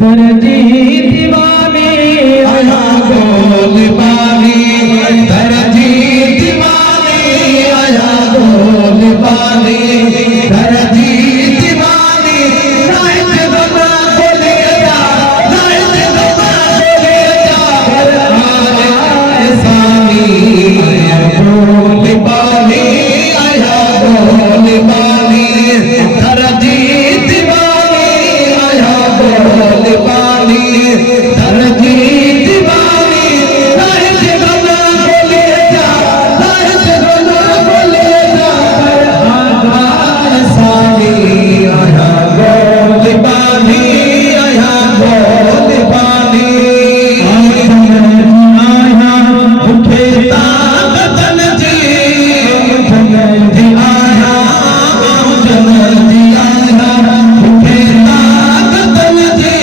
दर्जी दीवानी आया गोल पानी दर्जी दीवानी आया गोल पानी दर्जी दीवानी नाइट बना बोले जा नाइट बना बोले जा आया सानी आया गोल पानी आया गोल पानी दर्जी पानी दर्जी दीवानी नाइट बना बोले जा नाइट बना बोले जा आया सानी आया गोल पानी आया गोल पानी आया उठे ताकतन जी आया जनल जी आया उठे ताकतन जी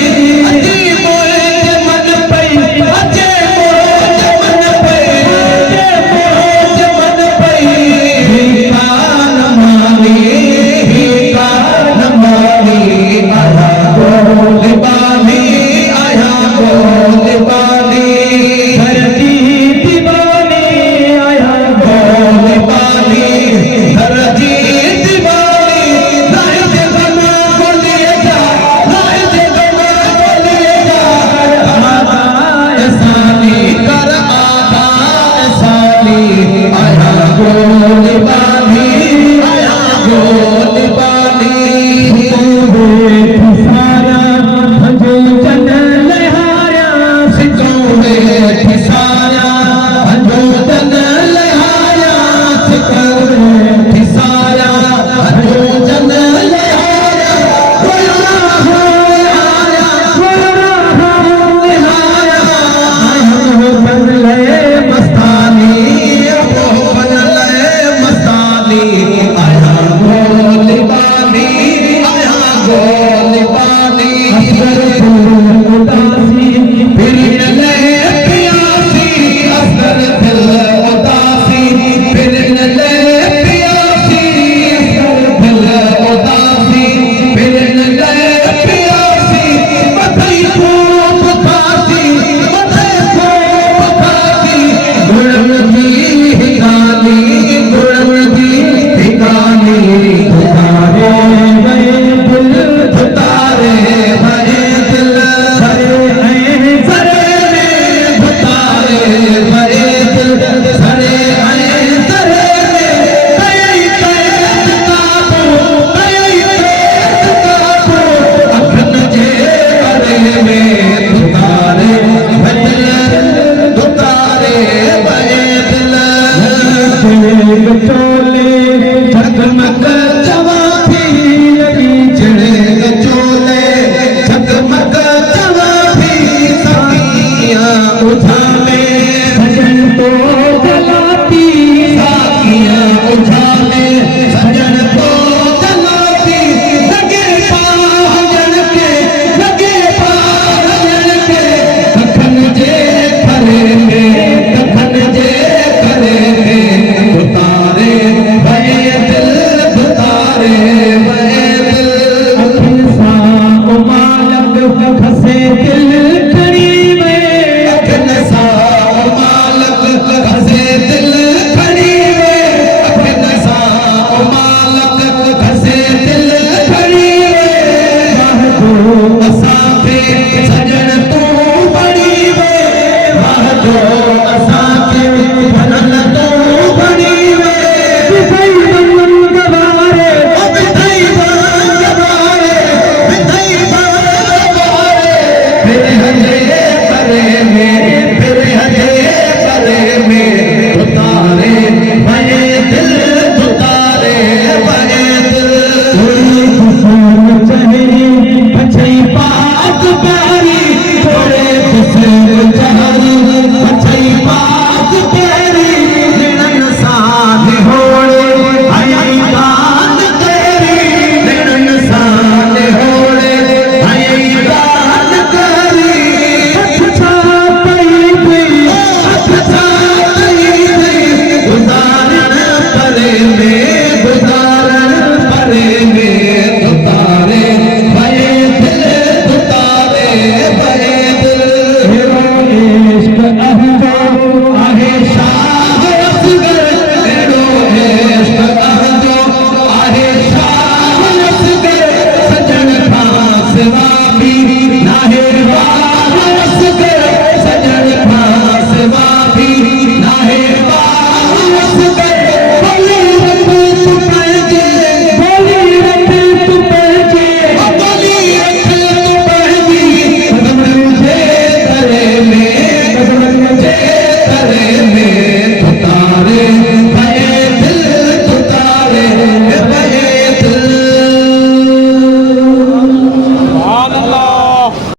वस गए